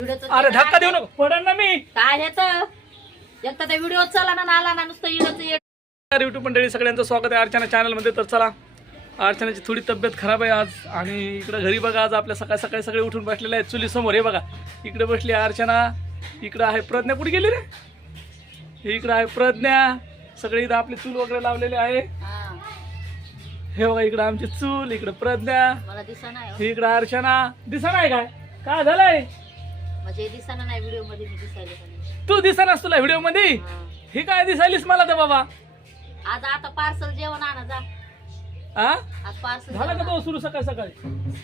अरे धक्का देऊ नको, पडन ना मी. काय येतं एक तर ते व्हिडिओ चला ना आला ना नुसतं येडच युट्यूब मंडळी सगळ्यांचं स्वागत आहे अर्चना चॅनलमध्ये. तर चला, अर्चनाची थोडी तब्येत खराब आहे आज आणि इकडे घरी बघा आज आपल्या सकाळी सकाळी सगळे उठून बसलेले आहेत चुली समोर. हे बघा इकडे बसली अर्चना, इकडे आहे प्रज्ञा. कुठे गेली रे? इकडे आहे प्रज्ञा. सगळे इथं आपले चूल वगैरे लावलेले आहे. हे बघा इकडे आमची चूल, इकडे प्रज्ञा, मला दिसा नाही इकडे अर्चना. दिसा नाही काय झालंय? म्हणजे दिसाना नाही व्हिडिओ मध्ये मी दिसायले पण. तू दिसानास तुला व्हिडिओ मध्ये? ही काय दिसायलीस मला तर बाबा. आज आता पार्सल जेवण आणा जा. हा आज पार्सल झालं का तो सुरू सकाळी सकाळी?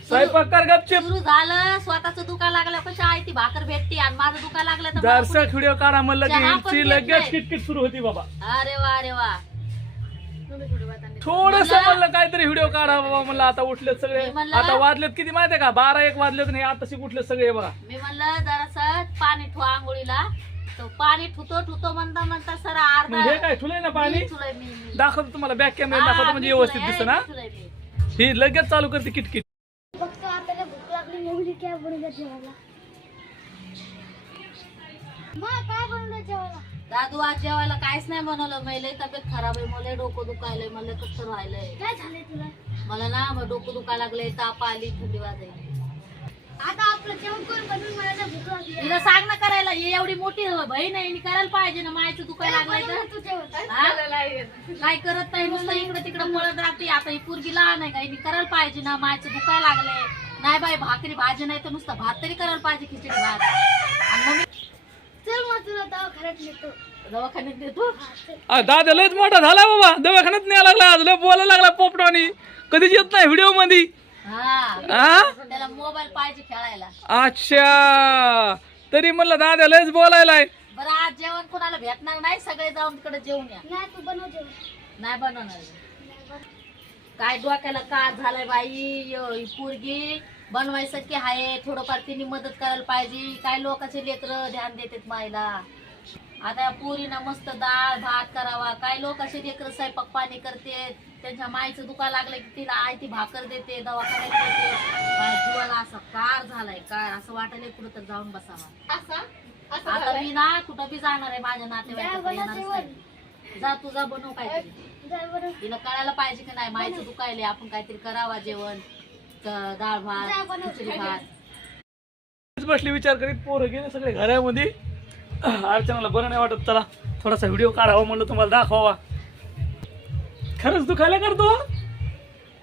स्वयंपाक कर गपचूप. सुरू झालं. स्वतःच दुकान लागलं कशी आहे ती भाकर भेटती आणि माझं दुकान लागलं तर मला जरसा व्हिडिओ काढा म्हणलं चहा पण की घेत लगेच नाही. किटकिट सुरू होती बाबा. अरे वा अरे वा. थोडस म्हणलं काहीतरी व्हिडिओ काढा बाबा. म्हणलं आता उठलेत सगळे. मी म्हणलं- आता वाजलेत किती माहितीये का? 12-1 वाजलेत नाही आता उठले सगळे बघा. मी म्हणलं जरासं पाणी ठेवा आंघोळीला. तो पाणी ठुतो म्हणता सर अर्धा म्हणजे हे काय ठुलंय ना पाणी? मी ठुलंय मी. दाखवतो तुम्हाला, बॅक कॅमेरा दाखवतो म्हणजे मी व्यवस्थित ठुलंय, दिसत ना. मी ठुलंय मी. ही लगेच चालू करते किटकिट. फक्त आपल्याला भूक लागली म्हणून काय बनवलं जेवायला? मग काय बनवलं जेवायला? दादू आज जेवायला काहीच नाही बनवलं. मला तब्येत खराब आहे, मला डोकं दुखायलंय, मला कसं राहिलंय. काय झालंय तुला? मला ना मग डोकं दुखायला लागलंय, ताप आली, थंडी वाजायली. आता आपलं जेवण कोण बनवून मला ना भूक लागली. तिला सांग ना करायला. ही एवढी मोठी बहीण आहे, हिने करायला पाहिजे ना. मायचं दुखायला लागलंय तर तू जेवण हा? काय करत नाही, नुसतं इकडे तिकडे पळत राहते. आता ही पोरगी लहान आहे का, हिने करायला पाहिजे ना. मायचं दुखायला लागलंय. नाही बाई भाकरी भाजी नाही तर नुसतं भात तरी करायला पाहिजे, खिचडी भात. आणि मग मी चल मग तुला दवाखान्यात नेतो. दवाखान्यात देतो. दादा लयच मोठा झाला बाबा. दवाखान्यात न्यायला लागला आज. लय बोलायला लागला पोपटावानी. कधीच येत नाही व्हिडिओ मध्ये. हा त्याला मोबाईल पाहिजे खेळायला. अच्छा, तरी म्हणलं दादा लयच बोलायलाय. बरं आज जेवण कोणाला भेटणार नाही, सगळे जाऊन तिकडे जेवून या. नाही तू बनव जेवण. नाही बनवणार. काय डोक्याला का झालंय बाई. ही पोरगी बनवायसारखी आहे. थोडंफार तिने मदत करायला पाहिजे. काय लोकांचे लेकरं ध्यान देतात मायला. आता पोरीना मस्त डाळ भात करावा. काय लोकांचे लेकरं स्वयंपाक पाणी करते. त्यांच्या माईचं दुखा लागलं की तिला आई ती भाकर देते, दवाखान्यात देते. माझ्या जीवाला असा कार झालाय. काय असं वाटायला कुठं तर जाऊन बसावा. आता मी ना कुठं बी जाणार आहे. माझ्या नातेवाईकाकडे येणारच नाही. जा तुझा बनव काहीतरी. जा बरं. तिला कळायला पाहिजे की नाही माईचं दुखायले, आपण काहीतरी करावा जेवण. डाळ भात, खिचडी भात. बसली विचार करीत. पोरं गेले सगळे घरामध्ये. अर्चनाला बरं नाही वाटत. चला थोडासा व्हिडिओ काढावा म्हणलं, तुम्हाला दाखवावा. खरंच दुखायला करतो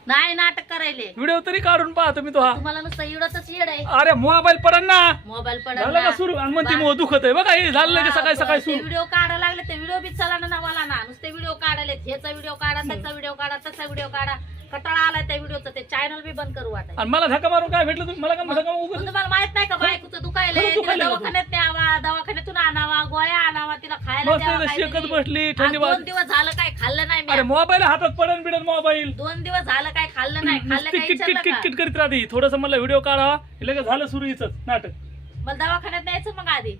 नाही नाटक करायले. व्हिडिओ तरी काढून पाहा तुम्ही. तो हा तुम्हाला नुसतं इडतच येड आहे. अरे मोबाईल पडन ना. मोबाईल झालं का सुरू? आणि म्हणते मग दुखत आहे बघा. हे झालं की सकाळी सकाळी सुरू. व्हिडिओ काढायला लागले ते व्हिडिओ बी चला ना मला ना. नुसते व्हिडिओ काढायला ह्याचा व्हिडिओ काढा, त्याचा व्हिडिओ काढा, तसा व्हिडिओ काढा. कटाळा आलाय त्या व्हिडिओचा. ते चॅनल बी बंद करू वाटत. आणि मला धक्का मारून काय भेटलं? तुम्ही मला का धक्का मारून उगाच? तुम्हाला माहित नाही का बायकोचं दुखायलंय, खरंच तिला दुखायलंय का? दवाखान्यात न्यावा, दवाखान्यातून आणावा, गोळ्या आणावा, तिला खायला मस्त द्यावा शेकत काहीतरी. बसली, आज थंडी 2 वाज. दिवस झालं काय खाल्लं नाही अरे मी. मोबाईल हातात पडन बिडन मोबाईल. 2 दिवस झालं काय खाल्लं नाही. खाल्लं नुसती काय किटकिट विचारलं किटकिट का? करीत राहते. थोडस म्हणलं व्हिडिओ काढावा. हे लगेच झालं सुरू हिच नाटक. मला दवाखान्यात न्यायचं मग आधी.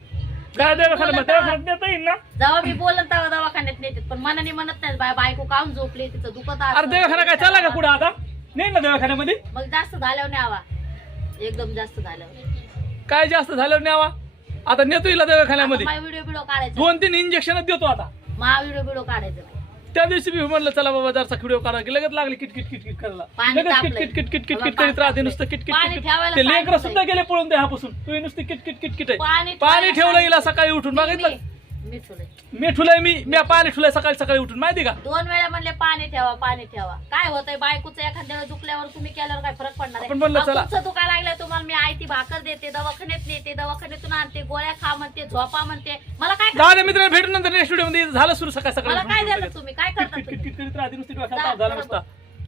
काय दवाखान्यात नेता येईल ना? जेव्हा मी बोलन तेव्हा दवाखान्यात नेते. पण मनाने म्हणत नाही बायको काऊन झोपली, तिचं दुखत अरे दवाखाना काय चालला का पुढे आता? नाही ना दवाखान्यामध्ये. मग जास्त झाल्यावर न्यावा. एकदम जास्त झाल्यावर. काय जास्त झालं न्यावा? आता नेतो हिला दवाखान्यामध्ये. व्हिडिओ बिडिओ काढायचा. 2-3 इंजेक्शन देतो आता. व्हिडिओ बिडिओ काढायचं नाही. त्या दिवशी मी म्हणलं चला बाबा जरसा व्हिडिओ काढा की लगेच लागली किटकिट किटकिट करायला. पाणी लगेच तापलंय. किटकिट किटकिट किटकिट पाणी करीत राहते. तापलंय. नुसतं किटकिट पाणी किटकिट. ठेवायला ते लेकरं सांगितलंय. सुद्धा गेले पळून देहापासून. तू नुसती किटकिट किटकिट आहे. पाणी पाणी ठेवायला ठेवलं हिला सकाळी उठून बघितलं. मी ठेवलंय. मी ठुलय मी पाणी ठुलय सकाळी सकाळी उठून माहिती का? 2 वेळा म्हणले पाणी ठेवा पाणी ठेवा. काय होतंय बायकोचं एखाद्या वेळेस दुखल्यावर तुम्ही केल्यावर काय फरक पडणार आपण म्हणलं चला. तुमचं दुखायला लागलंय तुम्हाला मी आई ती भाकर देते, दवाखान्यात नेते, दवाखान्यातून आणते, गोळ्या खा म्हणते, झोपा म्हणते. मला काय दादा मित्रांना भेटून नंतर नेक्स्ट व्हिडिओ मध्ये झालं सुरू सकाळी मला काय सकाळी. देतात तुम्ही? काय करता किटकिट तुम्ही? किटकिट करीत राहते नुसती डोक्याला ताप झाला नुसता.